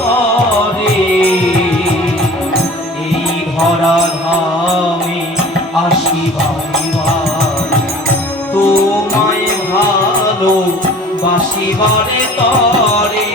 করে এই ধরা ধামে আসি বারে বারে তোমায় ভালো বাসিবারে তরে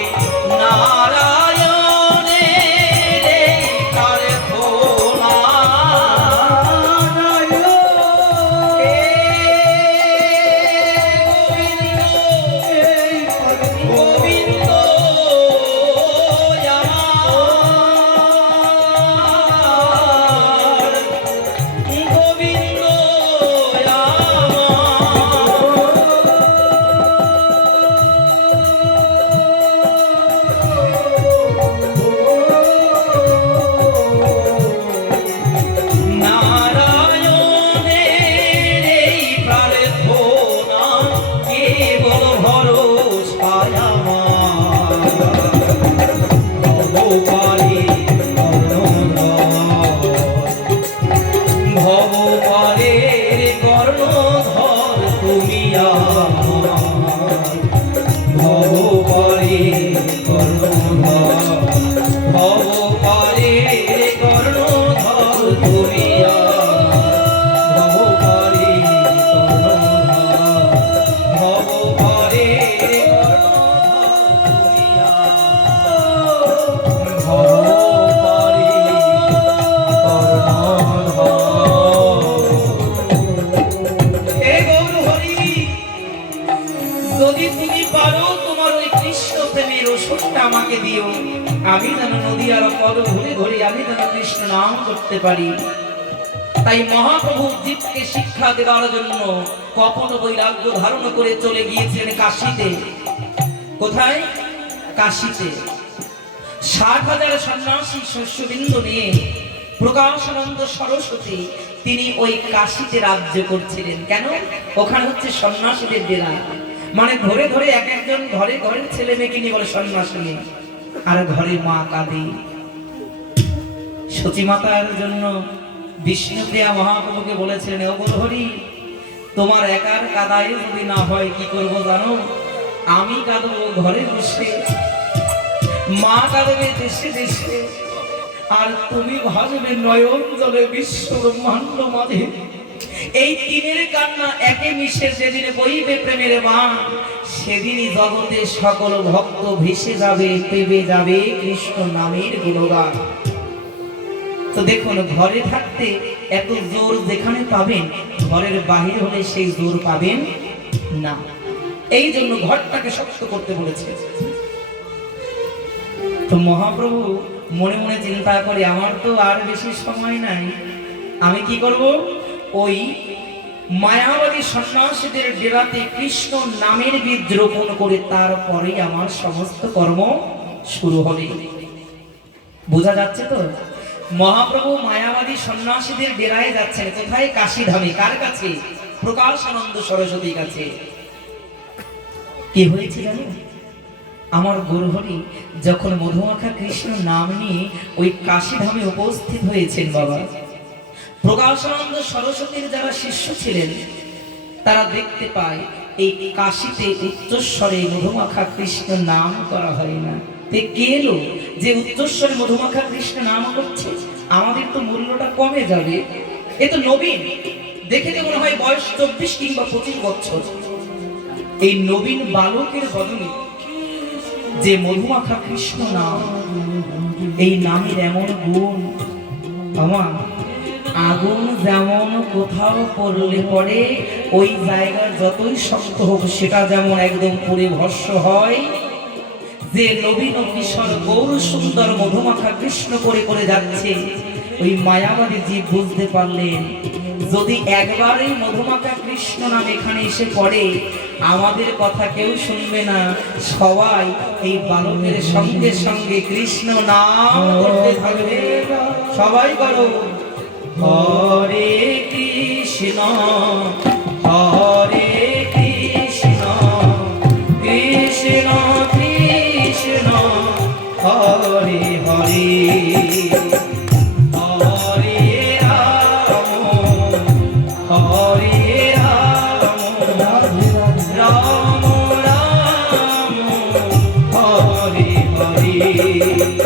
আমাকে দিও, আমি যেন নদী আর পদ ঘুরে ঘুরে আমি যেন কৃষ্ণ নাম করতে পারি। তাই মহাপ্রভু জীবকে শিক্ষা দেওয়ার জন্য কপট বৈরাগ্য ধারণ করে চলে গিয়েছিলেন কাশীতে। কোথায়? কাশীতে ৬০,০০০ সন্ন্যাসী শস্যবিন্দু নিয়ে প্রকাশানন্দ সরস্বতী তিনি ওই কাশীতে রাজ্য করছিলেন। কেন? ওখানে হচ্ছে সন্ন্যাসীদের ডেরা, মানে ধরে ধরে এক একজন ঘরে ঘরে ছেলে মেয়েকে নিয়ে বলে সন্ন্যাসিনী, আর ঘরে মা কাঁদে। সতী মাতার জন্য বিষ্ণুপ্রিয়া মহাপ্রভুকে বলেছিলেন, ও হরি, তোমার একার কাদায় যদি না হয় কি করব জানো? আমি কাঁদবো ঘরে বসে, মা কাঁদবে দেশে দেশে, আর তুমি ভাসবে নয়ন জলে বিশ্ব ব্রহ্মাণ্ড মাঝে। এই তিনের কান্না একে মিশে যেদিন বইবে প্রেমের বান, সেদিনই জগতে সকল ভক্ত ভেসে যাবে, পেবে যাবে কৃষ্ণ নামের গুণগান। তো দেখুন, ঘরে থাকতে এত জোর যেখানে পাবেন, ঘরের বাহির হলে সেই জোর পাবেন না। এই জন্য ঘরটাকে শক্ত করতে বলেছে। তো মহাপ্রভু মনে মনে চিন্তা করে, আমার তো আর বেশি সময় নাই, আমি কি করব? ওই মায়াবাদী সন্ন্যাসীদের ডেরাতে কৃষ্ণ নামের বীজ রোপণ করে তারপরেই আমার সমস্ত কর্ম শুরু হবে। বোঝা যাচ্ছে তো? মহাপ্রভু মায়াবাদী সন্ন্যাসীদের ডেরায় যাচ্ছেন। কোথায়? কাশীধামে। কার কাছে? প্রকাশানন্দ সরস্বতীর কাছে। কি হয়েছে জানো? আমার গৌরহরি যখন মধুমাখা কৃষ্ণ নাম নিয়ে ওই কাশীধামে উপস্থিত হয়েছেন, বাবা, প্রকাশানন্দ সরস্বতীর যারা শিষ্য ছিলেন তারা দেখতে পায় এই কাশীতে উচ্চস্বরে মধুমাখা কৃষ্ণ নাম করা হয় না। কে এলো যে উচ্চস্বরে মধুমাখা কৃষ্ণ নাম করছে? আমাদের তো মূল্যটা কমে যাবে, এ তো নবীন, দেখে মনে হয় বয়স 24 কিংবা 25 বছর। এই নবীন বালকের বদলে যে মধুমাখা কৃষ্ণ নাম, এই নামের এমন গুণ, আমার আগুন যেমন কোথাও পড়লে পড়ে ওই জায়গার যতই শক্ত হোক সেটা যেমন একদম পুরে ভস্ম হয়, যে নবীন কিশোর গৌর সুন্দর মধুমাখা কৃষ্ণ করে করে যাচ্ছে, ওই মায়াবাদী জীব বুঝতে পারলেন যদি একবারই মধুমাখা কৃষ্ণ নাম এখানে এসে পড়ে, আমাদের কথা কেউ শুনবে না, সবাই এই বালকের সঙ্গে সঙ্গে কৃষ্ণ নাম করতে থাকবে। সবাই বলো, হরে কৃষ্ণ হরে কৃষ্ণ কৃষ্ণ কৃষ্ণ হরে হরে, হরে রাম হরে রাম রাম রাম হরে হরে।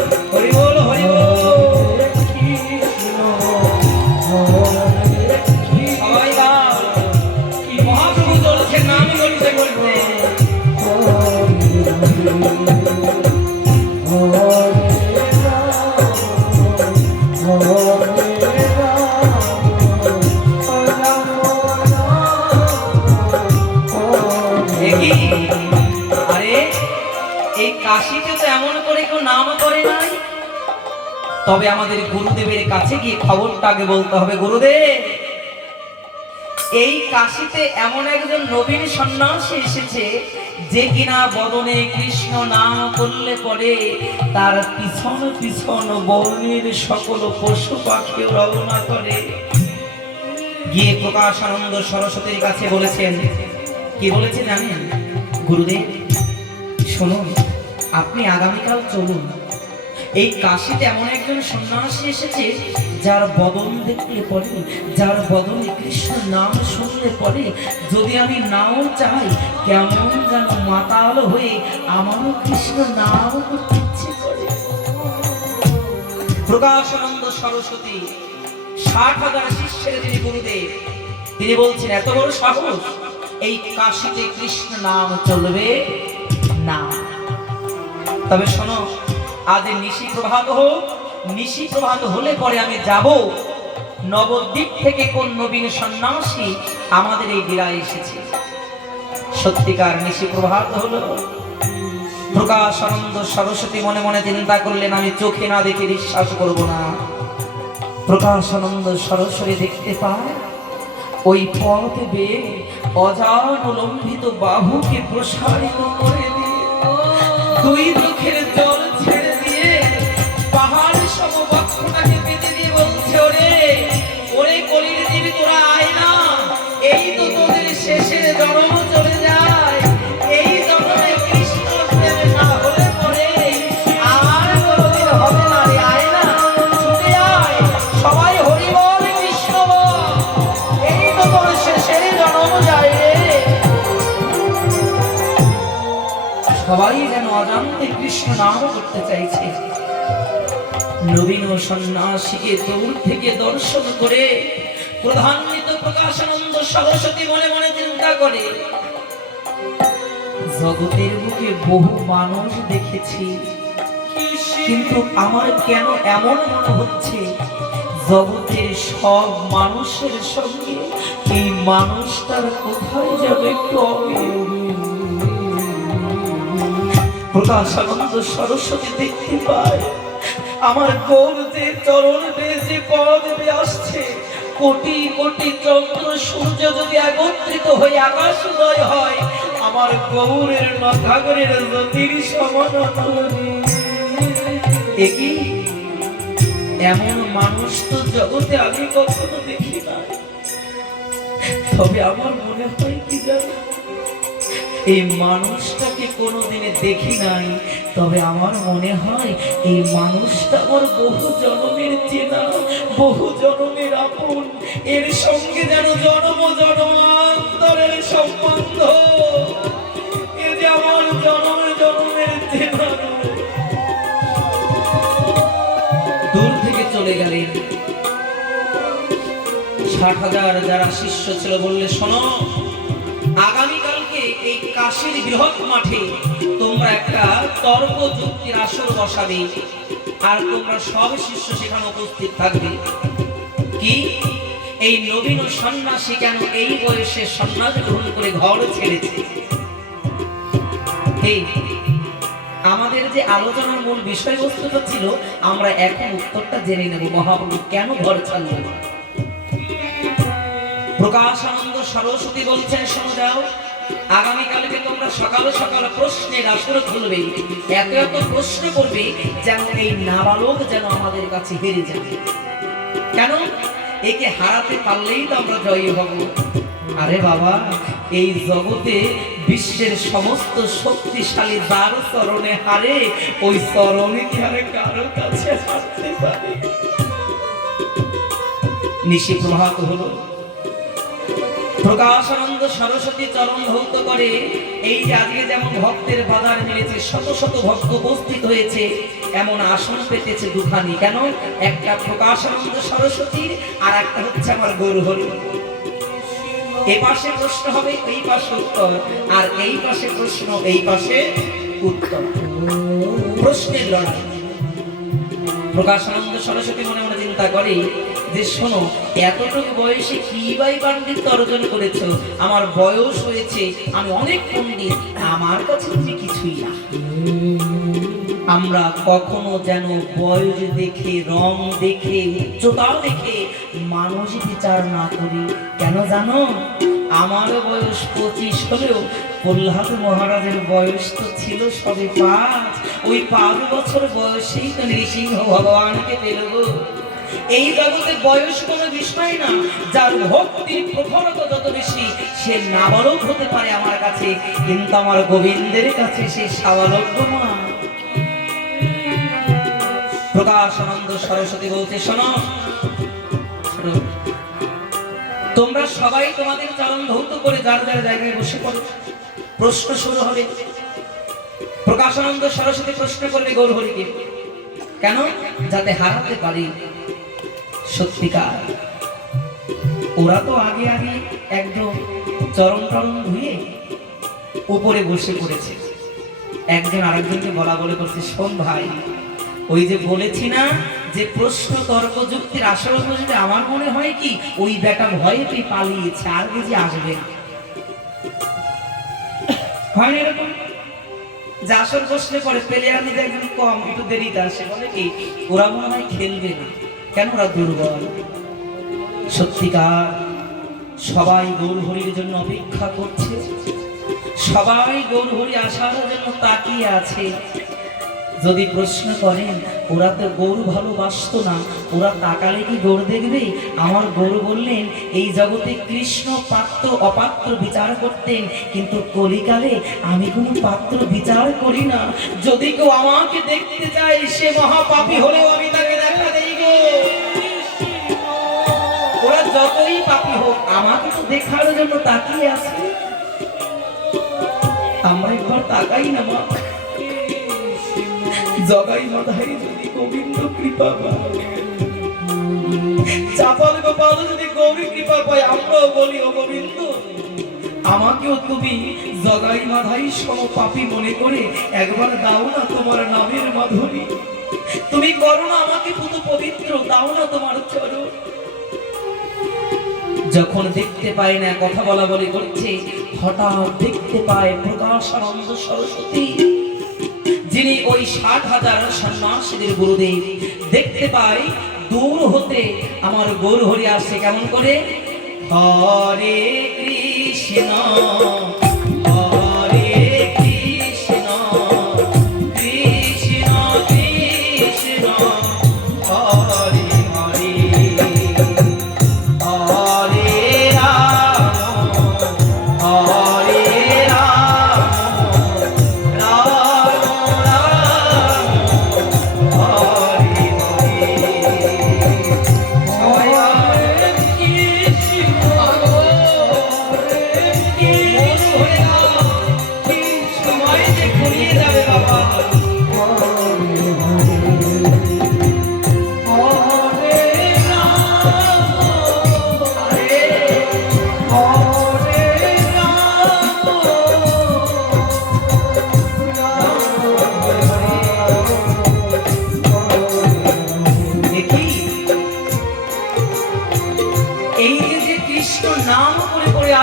আরে এই কাশিতে তো এমন করে কেউ নাম করে নাই। তবে আমাদের গুরুদেবের কাছে গিয়ে খবরটা আগে বলতে হবে, গুরুদেব এই কাশিতে এমন একজন নবীন সন্ন্যাসী এসেছে যে কিনা বদনে কৃষ্ণ নাম করলে পরে তার পিছন পিছন বনের সকল পশু পাখি রওনা করে। গিয়ে প্রকাশানন্দ সরস্বতীর কাছে বলেছেন, কি বলেছেন জানেন? গুরুদেব শুনুন, আপনি আগামীকাল চলুন, এই কাশিতে এমন একজন সন্ন্যাসী এসেছে যার বদন দেখলে পরে, যার বদনে কৃষ্ণ নাম শুনলে পরে যদি আমি নাও চাই কেমন যেন মাতাল হয়ে আমারও কৃষ্ণ নাম করতে ইচ্ছে করে। প্রকাশানন্দ সরস্বতী 60,000 শিষ্যের যিনি গুরুদেব, তিনি বলছেন এত বড় সাহস, এই কাশিতে কৃষ্ণ নাম চলবে না। তবে শোনো, আজ নিশি প্রভাত হোক, নিশি প্রভাত হলে পরে আমি যাব নবদ্বীপ থেকে কোন নবীন সন্ন্যাসী আমাদের এই ডেরায় এসেছে। সত্যিকার নিশি প্রভাত হলো। প্রকাশানন্দ সরস্বতী মনে মনে চিন্তা করলেন, আমি চোখে না দেখে বিশ্বাস করব না। প্রকাশানন্দ সরস্বতী দেখতে পায় ওই পথ বেয়ে অজান লম্বিত বাহুকে প্রসারিত করে দিয়ে দুই চোখের জল ছেড়ে দিয়ে পাহাড় সমবক্ষটাকে পেতে দিয়ে বলছে, ওরে ওরে কলির দিবি তোরা আয় না, এই তো তোদের শেষের জন্ম চলে যায়, এই জন্মে কৃষ্ণ প্রেম না হলে পরে আর কোনোদিন হবে না রে, আয় না, ছুটে আয়, সবাই হরি বল কৃষ্ণ বল, এই তো তোর শেষের জন্ম যায় রে। সবাই যেন অজান্তে কৃষ্ণ নাম করতে চাইছে। নবীন সন্ন্যাসীকে দূর থেকে দর্শন করে প্রধান্বিত প্রকাশানন্দ সরস্বতী মনে মনে চিন্তা করে, জগতের বুকে বহু মানুষ দেখেছি, কিন্তু আমার কেন এমন মনে হচ্ছে জগতের সব মানুষের সঙ্গে এই মানুষটার কোথায় যাবে একটু অমিল। প্রকাশানন্দ সরস্বতী দেখতে পায় আমার গৌর যে চরণ বেয়ে যে পদ বেয়ে আসছে, কোটি কোটি চন্দ্র সূর্য যদি একত্রিত হয়ে আকাশ উদয় হয়, আমার গৌরের নখাগরের জ্যোতির সমান একই এমন মানুষ তো জগতে আমি কখনো দেখি নাই। তবে আমার মনে হয় কি জানো, এই মানুষটাকে কোনোদিনে দেখি নাই, তবে আমার মনে হয় এই মানুষটা আমার বহু জন্মের চেনা, বহু জন্মের আপন, এর সঙ্গে যেন জন্ম জন্মান্তরের সম্বন্ধ, এ যে আমার জন্মের চেনা। দূর থেকে চলে গেলেন। 60,000 যারা শিষ্য ছিল বললে, শোনো, আগামীকালকে এই কাশীর বৃহৎ মাঠে তোমরা একটা তর্ক যুক্তির আসর বসাবে, আর তোমরা সব শিষ্য সেখানে উপস্থিত থাকবে। কি এই নবীন সন্ন্যাসী কেন এই বয়সে সন্ন্যাস গ্রহণ করে ঘর ছেড়েছে? আমাদের যে আলোচনার মূল বিষয়বস্তুটা ছিল, আমরা এখন উত্তরটা জেনে নেব। মহাপ্রভু কেন ঘর ছাড়লেন? প্রকাশানন্দ সরস্বতী বলছেন, শোনো যাও, আগামীকালকে তোমরা সকাল সকাল প্রশ্নের আসর খুলবে, এত এত প্রশ্ন করবে যেন এই নাবালক যেন আমাদের কাছে হেরে যাবে। কেন? একে হারাতে পারলেই তো আমরা জয়ী হব। আরে বাবা, এই জগতে বিশ্বের সমস্ত শক্তিশালী যার চরণে হারে, ওই চরণে কি আরে কারো কাছে হারতে পারে? নিশি প্রভাত হলো। প্রকাশানন্দ সরস্বতী চরণ ধৌত করে, এই যে আজকে যেমন ভক্তের বাজার মিলেছে, শত শত ভক্ত উপস্থিত হয়েছে, এমন আসন পেতেছে দুখানি। কেন? একটা প্রকাশানন্দ সরস্বতীর, আর একটা হচ্ছে আমার গৌর হরি। এ পাশে প্রশ্ন হবে, এই পাশে উত্তর, আর এই পাশে প্রশ্ন, এই পাশে উত্তর। প্রশ্নের লড়াই। প্রকাশানন্দ সরস্বতী মনে মনে চিন্তা করে যে শোনো, এতটুকু বয়সে কি বাই পাণ্ডিত্য অর্জন করেছ, আমার বয়স হয়েছে, আমি অনেক পণ্ডিত, আমার কাছে তুমি কিছুই না। আমরা কখনো যেন বয়স দেখে, রং দেখে, উচ্চতা দেখে মানুষ বিচার না করি। কেন জানো? আমার বয়স 25 হলেও প্রহ্লাদ মহারাজের বয়স তো ছিল সবে 5। ওই 5 বছর বয়সেই তো নৃসিংহ ভগবানকে পেল। এই জগতে বয়স কোনো বিষয় না। যার ভক্তির প্রখরতা যত বেশি, সে নাবালক হতে পারে আমার কাছে, কিন্তু আমার গোবিন্দের কাছে সে সাবালক না। প্রকাশানন্দ সরস্বতী বলতে শোনো, তোমরা সবাই তোমাদের চরণ ধৌত করে যার যার জায়গায় বসে পড়ো। প্রশ্ন শুরু হবে। প্রকাশানন্দ সরস্বতী প্রশ্ন করলে গৌরহরিকে, কেন? যাতে হারাতে পারি সত্যিকার। ওরা তো আগে আগে একদম চরণ টরণ ধুয়ে উপরে বসে পড়েছে। একজন আরেকজনকে বলা বলে করছে, শোন ভাই, ওই যে বলেছি না যে প্রশ্ন তর্ক যুক্তির আসল যদি আমার মনে হয় কি ওই বেটা ভয়ে পেয়ে পালিয়েছে, আর বুঝি আসবে না। হয় না এরকম যে আসল প্রশ্নে পড়ে প্লেয়ার নিতে একজন কম, একটু দেরিতে আসে, বলে কি ওরা মনে হয় খেলবে না, কেন ওরা দুর্বল। সত্যিকার সবাই গৌরহরির জন্য অপেক্ষা করছে, সবাই গৌরহরি আসার জন্য তাকিয়ে আছে। যদি প্রশ্ন করেন ওরা তো গৌর ভালোবাসত না, ওরা তাকালে কি গৌর দেখবে? আমার গৌর বললেন এই জগতে কৃষ্ণ পাত্র অপাত্র বিচার করতেন, কিন্তু কলিকালে আমি কোনো পাত্র বিচার করি না। যদি কেউ আমাকে দেখতে চায় সে মহাপাপী হলেও আমি তাকে দেখা দেই গো। ওরা যতই পাপী হোক আমাকে তো দেখার জন্য তাকিয়ে আছে। আমরা একবার তাকাই না মা, জগাই মাথায় যদি গোবিন্দ কৃপা পায়, চাপাল গোপাল যদি গৌরী কৃপা পায়, আমরাও বলি ও গোবিন্দ আমাকেও তুমি জগাই মাথায় সম পাপী মনে করে একবার দাও না তোমার নামের মাধুরী। তুমি করো না আমাকে পুত পবিত্র, দাও না তোমার চরণ। যখন দেখতে পায় না, কথা বলা বলি করছে, হঠাৎ দেখতে পায় প্রকাশানন্দ সরস্বতী, যিনি ওই 60,000 সন্ন্যাসীদের গুরুদেব। দেখতে পাই দূর হতে আমার গৌরহরি আসছে, কেমন করে? হরে কৃষ্ণ হরে কৃষ্ণ কৃষ্ণ কৃষ্ণ হরে হরে হরে রাম হরে রাম রাম রাম হরে হরে হরে কৃষ্ণ হরে কৃষ্ণ। কি সময় যে ঘুরিয়ে যাবে বাবা।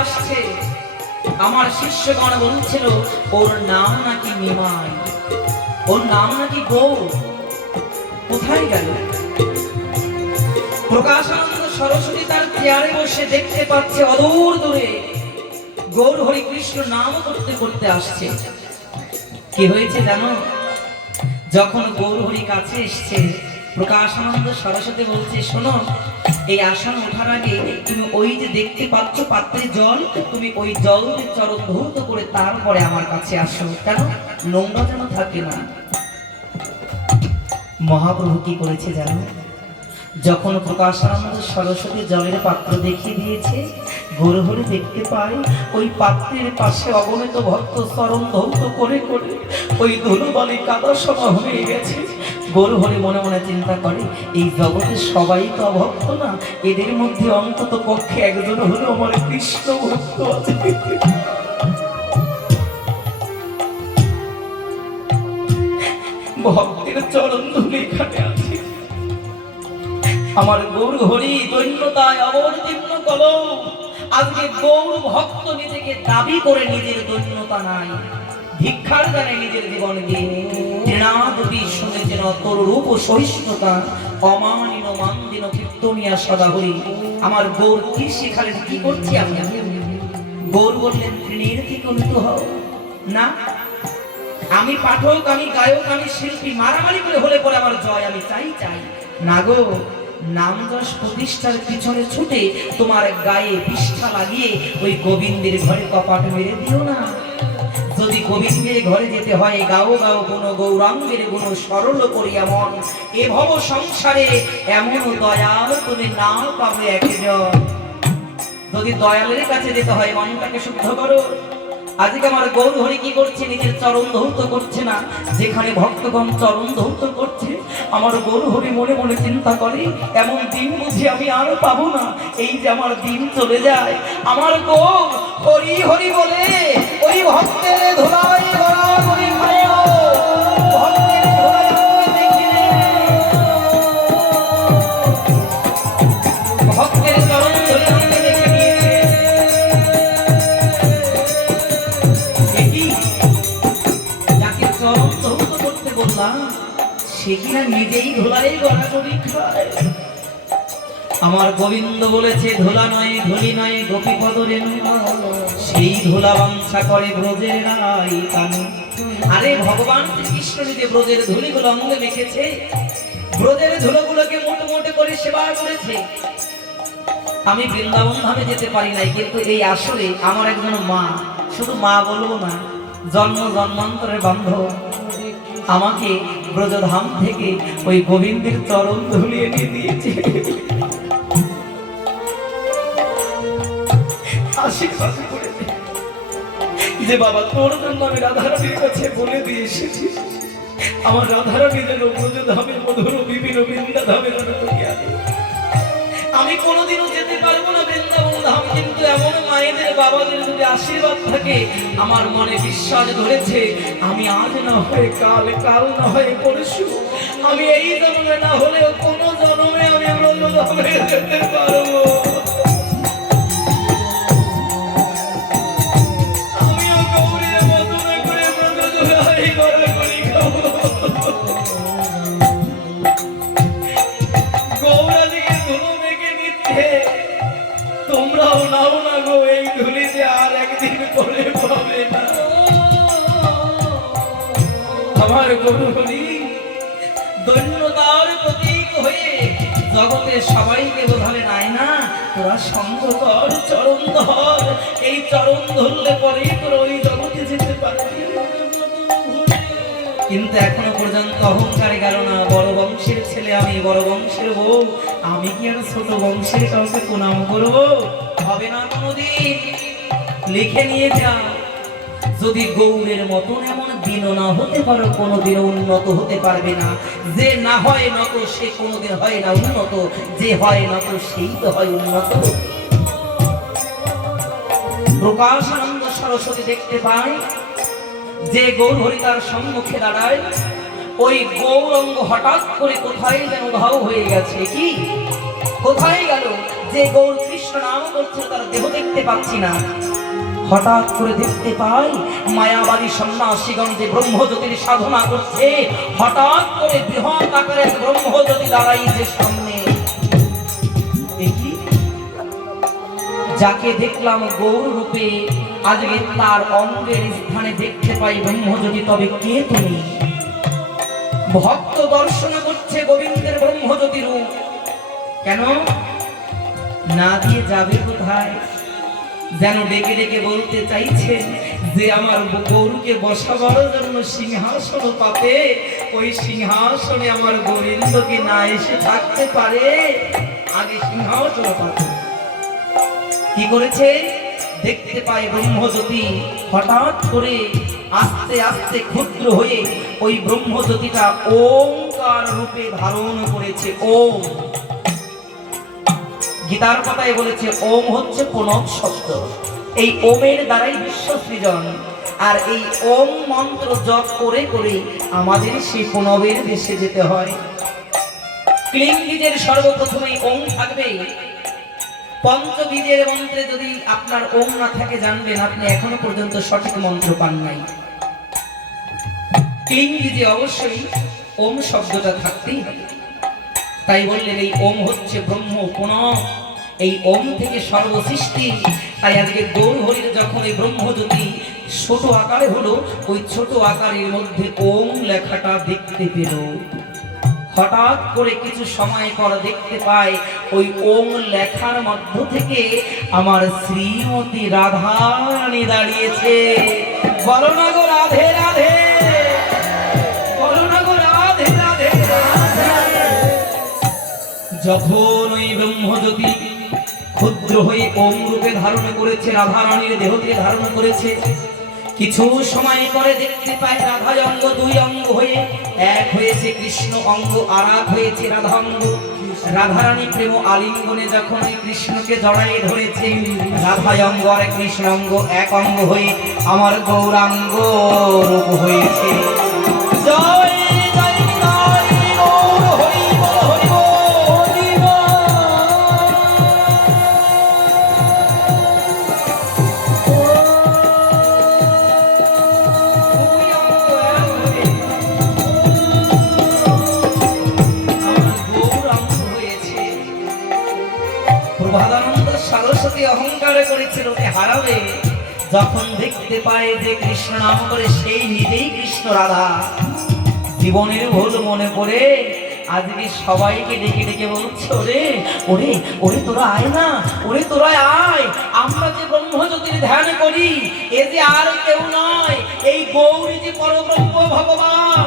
আসছে আমার শিষ্যগণ বলছিল ওর নাম নাকি নিমাই, ওর নাম নাকি গৌর। কোথায় গেল? প্রকাশানন্দ সরস্বতী তার চেয়ারে বসে দেখতে পাচ্ছে অদূর দূরে গৌর হরি কৃষ্ণ নাম করতে করতে আসছে। কি হয়েছে জানো? যখন গৌর হরি কাছে এসছে, প্রকাশানন্দ সরস্বতী বলছে, শোনো, এই আসন ওঠার আগে তুমি ওই যে দেখতে পাচ্ছ পাত্রে জল, তুমি ওই জল চরণ ধৌত করে তারপরে আমার কাছে আসো। কেন? নোংরা যেন থাকে না। মহাপ্রভু কি করেছে জানো? যখন প্রকাশানন্দ সরস্বতী জলের পাত্র দেখিয়ে দিয়েছে, গৌরহরি দেখতে পায় ওই পাত্রের পাশে অগণিত ভক্ত চরণ ধৌত করে করে ওই ধুলোবালি কাদা সমা হয়ে গেছে। গৌরহরি মনে মনে চিন্তা করে, এই জগতে সবাই তো অভক্ত না, এদের মধ্যে অন্তত পক্ষে একজন হলো আমার কৃষ্ণ ভক্ত আছে। ভক্তের চরণ ধুলি এখানে আছে। আমার গৌর হরি দৈন্যতায় অবতীর্ণ করো। আজকে গৌর ভক্ত নিজেকে দাবি করে নিজের দৈন্যতা নাই, ভিক্ষার দানে নিজের জীবন দিয়ে তৃণাদুটি শুনেছেন তোর রূপ ও সহিষ্ণুতা অমানিন মান্দিন কীর্তনিয়া সদা হরি। আমার গৌর কি শিখালেন, কি করছি আমি? গৌর বললেন তৃণের কি কলিত হও না, আমি পাঠক, আমি গায়ক, আমি শিল্পী, মারামারি করে হলে পরে আমার জয় আমি চাই চাই না গো। নাম যশ প্রতিষ্ঠার পিছনে ছুটে তোমার গায়ে বিষ্ঠা লাগিয়ে ওই গোবিন্দের ঘরে কপাট মেরে দিও না। যদি গোবিন্দের ঘরে যেতে হয় গাও গাও গুণ গৌরাঙ্গের গুণ সরল করিয়া মন, এ ভব সংসারে এমন দয়াল তুমি না পাবে একজন। যদি দয়ালের কাছে যেতে হয় মনটাকে শুদ্ধ করো। আজকে আমার গৌর হরি কি করছে, নিজের চরণ ধৌত করছে না। যেখানে ভক্তগণ চরণ ধৌত করছে আমার গৌর হরি মনে মনে চিন্তা করে এমন দিন বুঝি আমি আর পাবো না। এই যে আমার দিন চলে যায়, আমার গৌর হরি হরি বলে ওই ভক্তের ধুলায় গড়াগড়ি খায়, ভক্তের ধুলায় দেখে ভক্তের চরণ ধরে আমাকে দেখে নিয়েছে। যাকে চরণ ধৌত করতে বললাম সে কিনা নিজেই ধুলায় গড়াগড়ি খায়। আমার গোবিন্দ বলেছে ধুলা নয় ধুলি নয় গোপীপদ রেণু, সেই ধুলা বাঞ্ছা করে ব্রজের রাই কানু। আরে ভগবান শ্রীকৃষ্ণ নিজে ব্রজের ধুলিগুলো অঙ্গে মেখেছে, ব্রজের ধুলোগুলোকে মোটে মোটে করে সেবা করেছে। আমি বৃন্দাবন ধামে যেতে পারি নাই, কিন্তু এই আসরে আমার একজন মা, শুধু মা বলবো না, জন্ম জন্মান্তরের বান্ধব, আমাকে ব্রজধাম থেকে ওই গোবিন্দের চরণ ধুলি এনে দিয়েছে। আশীর্বাদ করেছে যে বাবা তোর জন্য আমি রাধারানীর কাছে বলে দিয়ে এসেছি, আমার রাধারানী যেন ব্রজধামের মধুর বিভিন্ন বৃন্দাধামে যেন করিয়া দেয়। আমি কোনোদিনও যেতে পারবো না বৃন্দাবন ধাম, কিন্তু এমন মায়েদের বাবাদের যদি আশীর্বাদ থাকে আমার মনে বিশ্বাস ধরেছে আমি আজ না হয় কাল, কাল না হয় পরশু, আমি এই জন্মে না হলেও কোনো জন্মে আমি ব্রজধামে যেতে পারবো। আমিও গৌরীর মতো না করে ব্রজধামে গড়াগড়ি খাবো। গৌরা দিকে ধুলো মেখে নিচ্ছে, তোমরাও নাও না গো, এই ধুলি যে আর একদিন পরে পাবে না। আমার গরু হরি দৈন্যতার প্রতীক হয়ে জগতে সবাইকে বোঝালে নাই না, তোরা সঙ্গ কর, চরণ ধর, এই চরণ ধরলে পরেই তোরা ওই জগতে যেতে পারবি। কিন্তু এখনো পর্যন্ত অহংকারে গেল না। বড় বংশের ছেলে আমি, বড় বংশের বউ, আমি কি আর ছোট বংশের কাউকে প্রণাম করবো? হবে না কোনোদিন। লিখে নিয়ে যা, যদি গৌরের মতন এমন দিন না হতে পারো কোনোদিন উন্নত হতে পারবে না। যে না হয় নত সে কোনোদিন হয় না উন্নত, যে হয় নত সেই তো হয় উন্নত। প্রকাশানন্দ সরস্বতী দেখতে পায় যে গৌর হরি তার সম্মুখে দাঁড়ায়, ওই গৌরঙ্গ হঠাৎ করে কোথায় যেন উধাও হয়ে গেছে। কি কোথায় গেল? যে গৌর কৃষ্ণ নাম করছে তার দেহ দেখতে পাচ্ছি না। হঠাৎ করে দেখতে পাই মায়াবাদী সন্ন্যাসীগণ যে ব্রহ্মজ্যোতির সাধনা করছে, হঠাৎ করে বৃহৎ আকারের ব্রহ্মজ্যোতি দাঁড়াইছে সামনে। যাকে দেখলাম গৌর রূপে, আজকে তার অঙ্গের স্থানে দেখতে পাই ব্রহ্মজ্যোতি। তবে কে তুমি? ভক্ত দর্শন করছে গোবিন্দের ব্রহ্মজ্যোতি রূপ। কেন না দিয়ে যাবে কোথায়? যেন ডেকে ডেকে বলতে চাইছেন যে আমার গৌরকে বসাবার জন্য সিংহাসন পাতে, ওই সিংহাসনে আমার গোবিন্দকে না এসে থাকতে পারে, আগে সিংহাসন পাতে। কি করেছে? দেখতে পায় ব্রহ্মজ্যোতি হঠাৎ করে আস্তে আস্তে ক্ষুদ্র হয়ে ওই ব্রহ্মজ্যোতিটা ওঙ্কার রূপে ধারণ করেছে। ওম, গীতার কথায় বলেছে ওম হচ্ছে প্রণব শব্দ। এই ওমের দ্বারাই বিশ্ব সৃজন। আর এই ওম মন্ত্র জপ করে করে আমাদের সেই প্রণবের দেশে যেতে হয়। ক্লিং বীজের সর্বপ্রথমে ওম থাকবে। পঞ্চবীজের মন্ত্রে যদি আপনার ওম না থাকে, জানবেন আপনি এখনো পর্যন্ত সঠিক মন্ত্র পান নাই। ক্লিং বীজে অবশ্যই ওম শব্দটা থাকতেই হবে। তাই বললেন এই ওম হচ্ছে ব্রহ্ম প্রণব, এই ওম থেকে সর্বসৃষ্টি। তাই আজকে গৌর হরির যখন এই ব্রহ্মজ্যোতি ছোট আকারে হলো, ওই ছোট আকারের মধ্যে ওম লেখাটা দেখতে পেল। হঠাৎ করে কিছু সময় পর দেখতে পায় ওই ওম লেখার মধ্য থেকে আমার শ্রীমতী রাধা রানী দাঁড়িয়েছে। বলো না গো রাধে রাধে, বলো না গো রাধে রাধে। যখন ওই ব্রহ্মজ্যোতি ক্ষুদ্র হয়ে ওম রূপে ধারণ করেছে, রাধা রানীর দেহকে ধারণ করেছে, কিছু সময় পরে দেখতে পায় রাধা অঙ্গ দুই অঙ্গ হয়ে এক হয়েছে, কৃষ্ণ অঙ্গ আর এক হয়েছে রাধা অঙ্গ। রাধারানী প্রেম আলিঙ্গনে যখন কৃষ্ণকে জড়াইয়ে ধরেছে, রাধা অঙ্গ আর কৃষ্ণ অঙ্গ এক অঙ্গ হয়ে আমার গৌরাঙ্গ রূপ হয়েছে। জয় জয় জয় গৌর হরি বল, হরি বল, হরি বল। প্রভাদানন্দ সরস্বতী অহংকার করেছিল হারাবে, যখন দেখতে পায় যে কৃষ্ণ নাম করে সেই নিজেই কৃষ্ণ রাধা। জীবনের ভুল মনে পড়ে আজকে সবাইকে ডেকে ডেকে বলছে, ওরে ওরে ওরে তোরা আয় না, ওরে তোরা আয়, আমরা যে ব্রহ্মজ্যোতির ধ্যান করি এ যে আর কেউ নয়, এই গৌরী যে পরব্রহ্ম ভগবান।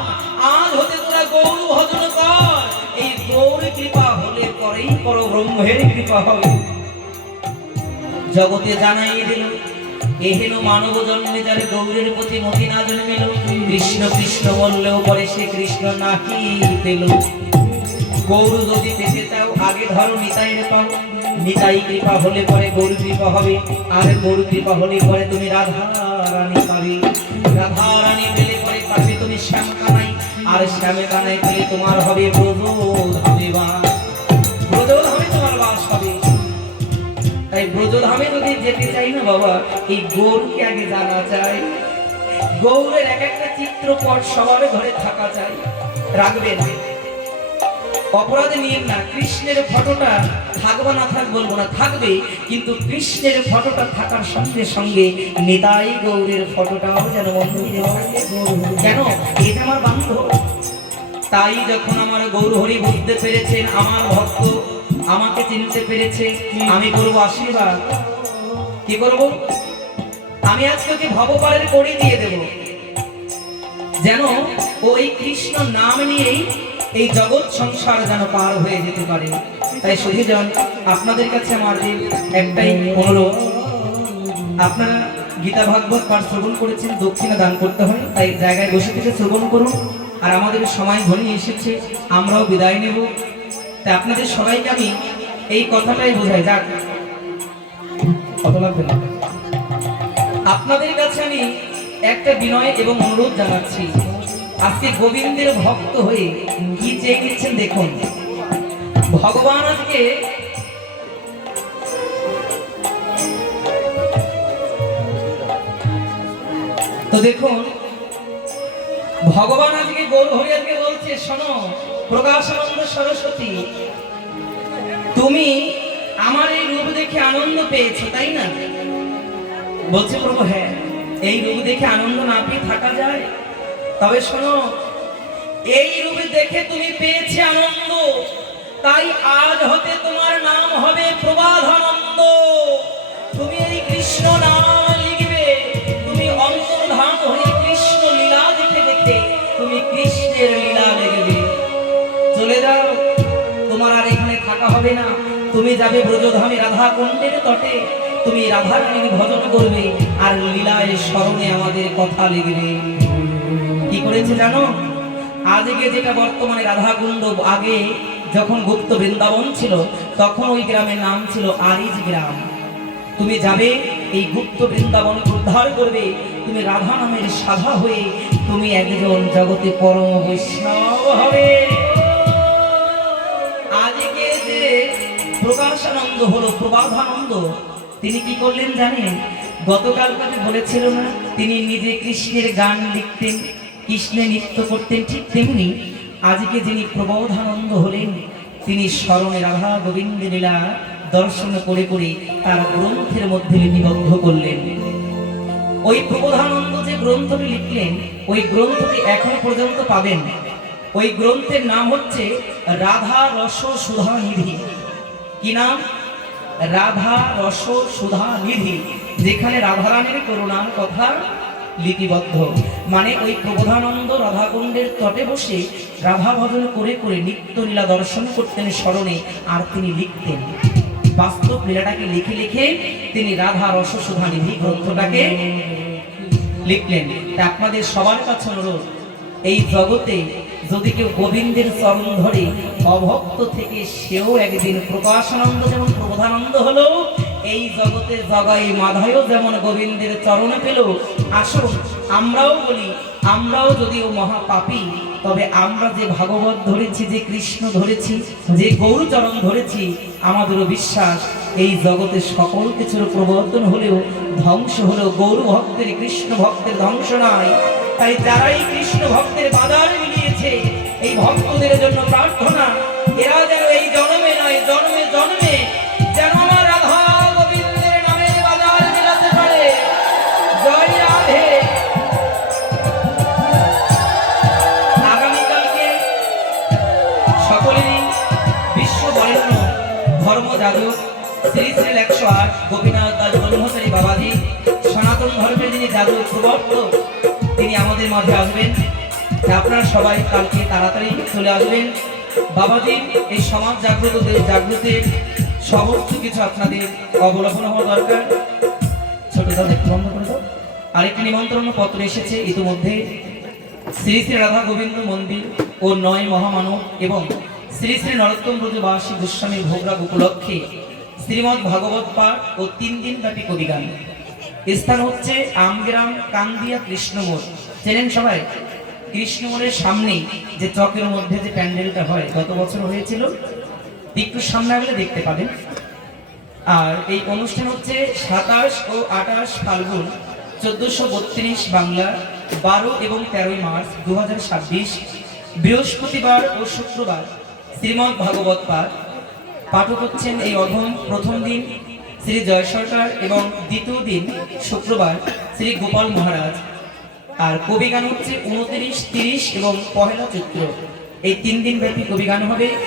আজ হতে তোরা গৌর ভজন কর, এই গৌর কৃপা হলে পরেই পরব্রহ্মের কৃপা হবে। জগতে জানাই দিল এহেন মানব জন্মে যার গৌরের প্রতি মতি না জন্মিল, কৃষ্ণ কৃষ্ণ বললেও পরে সে কৃষ্ণ নাহি পেল। গৌর যদি পেতে চাও আগে ধরো নিতাইয়ের পাও, নিতাই কৃপা হলে পরে গৌর কৃপা হবে, আর গৌর কৃপা হলে পরে তুমি রাধা রানী পাবে। রাধা রানী পেলে পরে পাবে তুমি শ্যাম কানাই, আর শ্যামে কানাই পেলে তোমার হবে ব্রজধামে বাস, ব্রজধামে তোমার বাস হবে। তাই ব্রজধামে যদি যেতে চাই না বাবা, এই গৌরকে আগে জানা চাই। গৌরের এক একটা চিত্রপট সবার ঘরে থাকা চাই, রাখবেন, অপরাধ নিয়ে না। কৃষ্ণের ফটোটা থাকবে না থাক বলবো না, থাকবে, কিন্তু কৃষ্ণের ফটোটা থাকার সঙ্গে সঙ্গে নিতাই গৌরের ফটোটাও যেন মন্দিরে হয়। কেন? এটা আমার বান্ধব। তাই যখন আমার গৌর হরি বুঝতে পেরেছেন আমার ভক্ত আমাকে চিনতে পেরেছে, আমি করব আশীর্বাদ। কি করব? আমি আজকে ওকে ভবপারের কড়ি দিয়ে দেব, যেন ওই কৃষ্ণ নাম নিয়েই এই জগৎ সংসার যেন পার হয়ে যেতে পারে। তাই সুধীজন, আপনাদের কাছে আমার একটাই অনুরোধ, আপনারা গীতা ভাগবত পাঠ শ্রবণ করেছেন, দক্ষিণা দান করতে হয়, তাই জায়গায় বসে থেকে শ্রবণ করুন। আর আমাদের সময় ঘনিয়ে এসেছে, আমরাও বিদায় নেব। তাই আপনাদের সবাইকে আমি এই কথাটাই বোঝাই, যাক কত লাগবে না, আপনাদের কাছে আমি একটা বিনয় এবং অনুরোধ জানাচ্ছি। আজকে গোবিন্দের ভক্ত হয়ে কি চেয়ে নিচ্ছেন দেখুন। ভগবান আজকে তো দেখুন, ভগবান আজকে গৌর হরি আজকে বলছে, শোনো প্রকাশানন্দ সরস্বতী, তুমি আমার এই রূপ দেখে আনন্দ পেয়েছো তাই না? বলছে প্রভু হ্যাঁ, এই রূপ দেখে আনন্দ না পেয়ে থাকা যায়? তবে শোনো, এই রূপ দেখে তুমি পেয়েছে আনন্দ, তাই আজ হতে তোমার নাম হবে প্রবাধানন্দ। তুমি এই কৃষ্ণ নাম লিখবে, তুমি অন্তর্ধান হয়ে কৃষ্ণ লীলা দেখে দেখে তুমি কৃষ্ণের লীলা লিখবে। চলে যাও, তোমার আর এখানে থাকা হবে না, তুমি যাবে ব্রজধামে রাধা কুণ্ডের তটে, তুমি রাধা রানীর ভজন করবে আর লীলায় স্মরণে আমাদের কথা লিখবে। কি করেছে জানো? আজকে যেটা বর্তমানে রাধা কুণ্ড, আগে যখন গুপ্ত বৃন্দাবন ছিল তখন ওই গ্রামের নাম ছিল আরিজ গ্রাম। তুমি যাবে এই গুপ্ত বৃন্দাবন উদ্ধার করবে, তুমি রাধা নামের সাধা হয়ে তুমি একজন জগতে পরম বৈষ্ণব হবে। আজকে যে প্রকাশানন্দ হলো, প্রবাধানন্দ, তিনি কি করলেন জানেন? গতকাল কথা বলেছিল না, তিনি নিজে কৃষ্ণের গান লিখতেন, কৃষ্ণে নৃত্য করতেন, ঠিক তেমনি আজকে যিনি প্রবোধানন্দ হলেন, তিনি স্মরণে রাধা গোবিন্দ লীলা দর্শন করে করে তার গ্রন্থের মধ্যে লিপিবদ্ধ করলেন। ওই প্রবোধানন্দ যে গ্রন্থটি লিখলেন, ওই গ্রন্থটি এখন পর্যন্ত পাবেন। ওই গ্রন্থের নাম হচ্ছে রাধা রস সুধা নিধি। কি নাম? রাধা রস সুধা নিধি, যেখানে রাধারানীর করুণার কথা লিপিবদ্ধ। মানে ওই প্রবোধানন্দ রাধাকুণ্ডের তটে বসে রাধা ভজন করে করে নিত্য লীলা দর্শন করতেন স্মরণে, আর তিনি লিখতেন বাস্তব লীলাটাকে লিখে লিখে তিনি রাধা রস সুধা নিধি গ্রন্থটাকে লিখলেন। তা আপনাদের সবার কাছে অনুরোধ, এই জগতে যদি কেউ গোবিন্দের চরণ ধরে অভক্ত থেকে সেও একদিন প্রকাশানন্দ যেমন প্রবোধানন্দ হলো, এই জগতে জগাই মাধায়ও যেমন গোবিন্দের চরণে পেল। আসুন আমরাও বলি, আমরাও যদিও মহাপাপী, তবে আমরা যে ভাগবত ধরেছি, যে কৃষ্ণ ধরেছি, যে গৌরচরণ ধরেছি, আমাদেরও বিশ্বাস এই জগতে সকল কিছুর প্রবর্তন হলেও ধ্বংস হলেও গৌর ভক্তের, কৃষ্ণ ভক্তের ধ্বংস নয়। তাই যারাই কৃষ্ণ ভক্তের বাজার মিলিয়েছে, এই ভক্তদের জন্য প্রার্থনা, এরা যেন এই জন্মে নয় জন্মে জন্মে যেন আমার রাধা গোবিন্দের নামের বাজার মিলাতে পারে। জয় রাধে। আগামীকালকে সকলেরই বিশ্ব বরেণ্য ধর্মযাজক শ্রী শ্রী 108 গোপীনাথ দাস ব্রহ্মচারী বাবাজি, সনাতন ধর্মের যিনি যাজক প্রবর্তক, তিনি আমাদের মাঝে আসবেন। আপনারা সবাই কালকে তাড়াতাড়ি চলে আসবেন। বাবাজি এই সমাজ জাগ্রতের সমস্ত কিছু আপনাদের অবলম্বন হওয়া দরকার। ছোট দাদা একটু বন্ধ করে দাও। আরেকটি নিমন্ত্রণ পত্র এসেছে ইতিমধ্যে। শ্রী শ্রী রাধা গোবিন্দ মন্দির ও 9 মহামানব এবং শ্রী শ্রী নরোত্তম ব্রজবাসী গোস্বামী ভোগরাগ উপলক্ষে শ্রীমদ্ ভাগবত পাঠ ও 3 দিন ব্যাপী কবিগান। স্থান হচ্ছে আমগ্রাম কান্দিয়া কৃষ্ণমোড়। চেনেন সবাই? কৃষ্ণমোড়ের সামনে যে চকের মধ্যে যে প্যান্ডেলটা হয়, গত বছর হয়েছিল, একটু সামনে গেলে দেখতে পাবেন। আর এই অনুষ্ঠান হচ্ছে 27 ও 28 ফাল্গুন 1432 বাংলা, 12 এবং 13 মার্চ 2026 বৃহস্পতিবার ও শুক্রবার শ্রীমদ্ ভাগবত পাঠ। পাঠক হচ্ছেন এই অধম প্রথম দিন শ্রী জয় সরকার এবং দ্বিতীয় দিন শুক্রবার শ্রী গোপাল মহারাজ। আর কবিগান হচ্ছে 29, 30 এবং 1 চৈত্র। এই 3 দিন ব্যাপী কবিগান হবে।